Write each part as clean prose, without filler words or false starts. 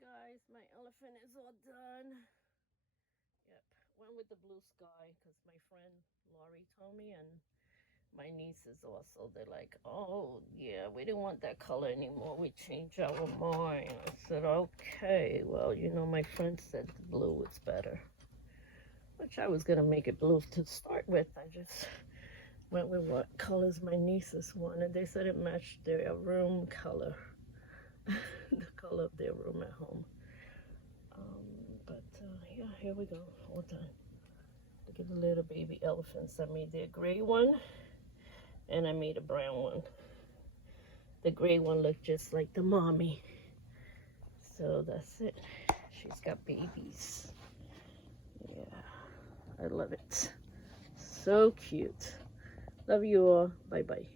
guys, my elephant is all done. Yep, went with the blue sky because my friend Laurie told me, and my nieces also. They're like, oh yeah, we didn't want that color anymore. We changed our mind. I said, okay, well, you know, my friend said the blue was better, which I was gonna make it blue to start with. I just went with what colors my nieces wanted. They said it matched their room color. The color of their room at home. But yeah, here we go. All done. Look at the little baby elephants. I made their gray one, and I made a brown one. The gray one looked just like the mommy. So that's it. She's got babies. Yeah, I love it. So cute. Love you all. Bye bye.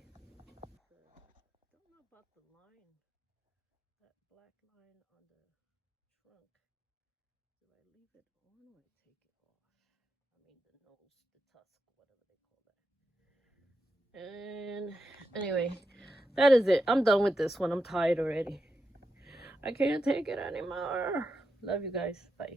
Don't know about the line, that black line on the trunk. Do I leave it on or I take it off? I mean the nose, the tusk, whatever they call that. And anyway, that is it. I'm done with this one. I'm tired already. I can't take it anymore. Love you guys. Bye.